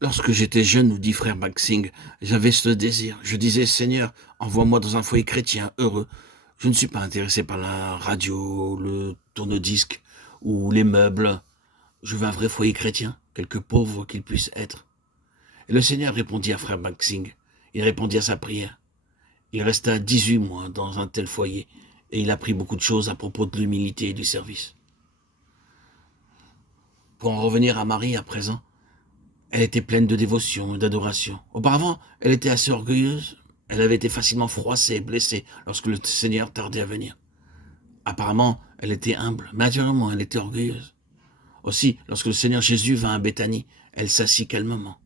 Lorsque j'étais jeune, nous dit frère Maxing, j'avais ce désir. Je disais, Seigneur, envoie-moi dans un foyer chrétien heureux. Je ne suis pas intéressé par la radio, le tourne-disque ou les meubles. Je veux un vrai foyer chrétien, quelque pauvre qu'il puisse être. Et le Seigneur répondit à frère Maxing. Il répondit à sa prière. Il resta 18 mois dans un tel foyer et il apprit beaucoup de choses à propos de l'humilité et du service. Pour en revenir à Marie à présent, elle était pleine de dévotion et d'adoration. Auparavant, elle était assez orgueilleuse. Elle avait été facilement froissée et blessée lorsque le Seigneur tardait à venir. Apparemment, elle était humble, mais naturellement, elle était orgueilleuse. Aussi, lorsque le Seigneur Jésus vint à Béthanie, elle s'assit calmement.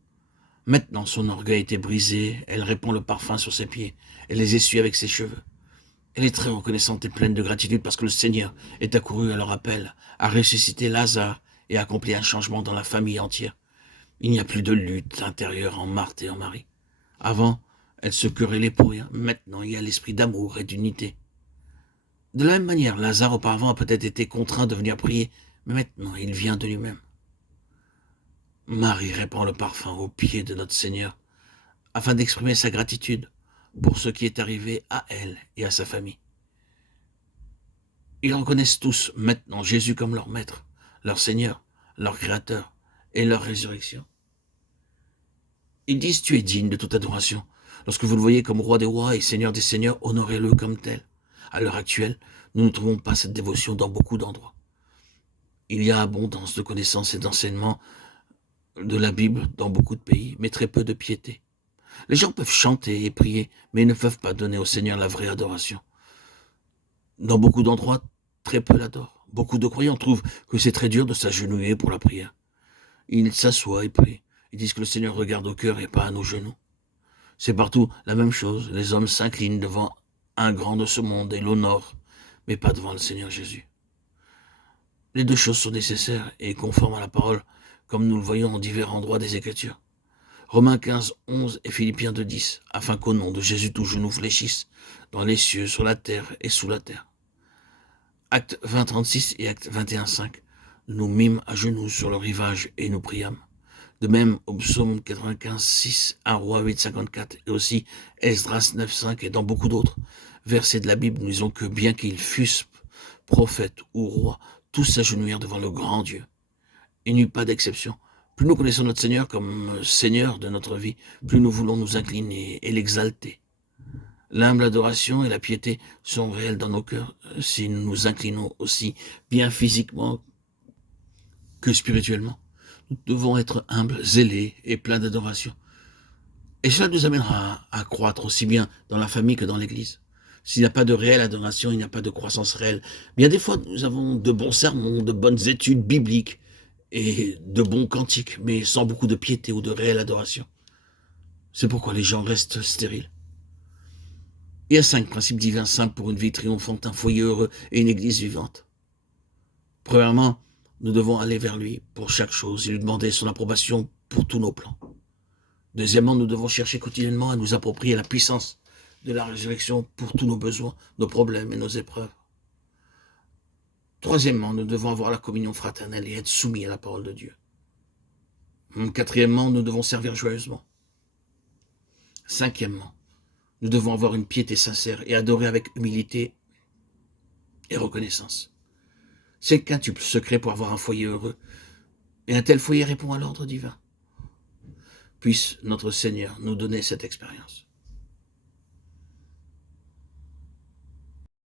Maintenant, son orgueil était brisé, elle répand le parfum sur ses pieds, elle les essuie avec ses cheveux. Elle est très reconnaissante et pleine de gratitude parce que le Seigneur est accouru à leur appel, a ressuscité Lazare et a accompli un changement dans la famille entière. Il n'y a plus de lutte intérieure en Marthe et en Marie. Avant, elle se querellait pour rien. Maintenant, il y a l'esprit d'amour et d'unité. De la même manière, Lazare auparavant a peut-être été contraint de venir prier, mais maintenant il vient de lui-même. Marie répand le parfum aux pieds de notre Seigneur, afin d'exprimer sa gratitude pour ce qui est arrivé à elle et à sa famille. Ils reconnaissent tous maintenant Jésus comme leur maître, leur Seigneur, leur Créateur et leur résurrection. Ils disent, tu es digne de toute adoration. Lorsque vous le voyez comme roi des rois et seigneur des seigneurs, honorez-le comme tel. À l'heure actuelle, nous ne trouvons pas cette dévotion dans beaucoup d'endroits. Il y a abondance de connaissances et d'enseignements de la Bible dans beaucoup de pays, mais très peu de piété. Les gens peuvent chanter et prier, mais ils ne peuvent pas donner au Seigneur la vraie adoration. Dans beaucoup d'endroits, très peu l'adorent. Beaucoup de croyants trouvent que c'est très dur de s'agenouiller pour la prière. Ils s'assoient et prient. Ils disent que le Seigneur regarde au cœur et pas à nos genoux. C'est partout la même chose. Les hommes s'inclinent devant un grand de ce monde et l'honorent, mais pas devant le Seigneur Jésus. Les deux choses sont nécessaires et conformes à la parole, comme nous le voyons en divers endroits des Écritures. Romains 15, 11 et Philippiens 2, 10, afin qu'au nom de Jésus tout genou fléchisse, dans les cieux, sur la terre et sous la terre. Acte 20, 36 et Acte 21, 5, nous nous mîmes à genoux sur le rivage et nous priâmes. De même, au psaume 95, 6, 1 Roi 8, 54, et aussi Esdras 9, 5, et dans beaucoup d'autres versets de la Bible, nous disons que bien qu'ils fussent prophètes ou rois, tous s'agenouillèrent devant le grand Dieu. Il n'y eut pas d'exception. Plus nous connaissons notre Seigneur comme Seigneur de notre vie, plus nous voulons nous incliner et l'exalter. L'humble adoration et la piété sont réelles dans nos cœurs si nous nous inclinons aussi bien physiquement que spirituellement. Nous devons être humbles, zélés et pleins d'adoration. Et cela nous amènera à croître aussi bien dans la famille que dans l'Église. S'il n'y a pas de réelle adoration, il n'y a pas de croissance réelle. Bien des fois, nous avons de bons sermons, de bonnes études bibliques et de bons cantiques, mais sans beaucoup de piété ou de réelle adoration. C'est pourquoi les gens restent stériles. Il y a 5 principes divins simples pour une vie triomphante, un foyer heureux et une Église vivante. Premièrement, nous devons aller vers lui pour chaque chose et lui demander son approbation pour tous nos plans. Deuxièmement, nous devons chercher quotidiennement à nous approprier la puissance de la résurrection pour tous nos besoins, nos problèmes et nos épreuves. Troisièmement, nous devons avoir la communion fraternelle et être soumis à la parole de Dieu. Quatrièmement, nous devons servir joyeusement. Cinquièmement, nous devons avoir une piété sincère et adorer avec humilité et reconnaissance. C'est le quintuple secret pour avoir un foyer heureux. Et un tel foyer répond à l'ordre divin. Puisse notre Seigneur nous donner cette expérience.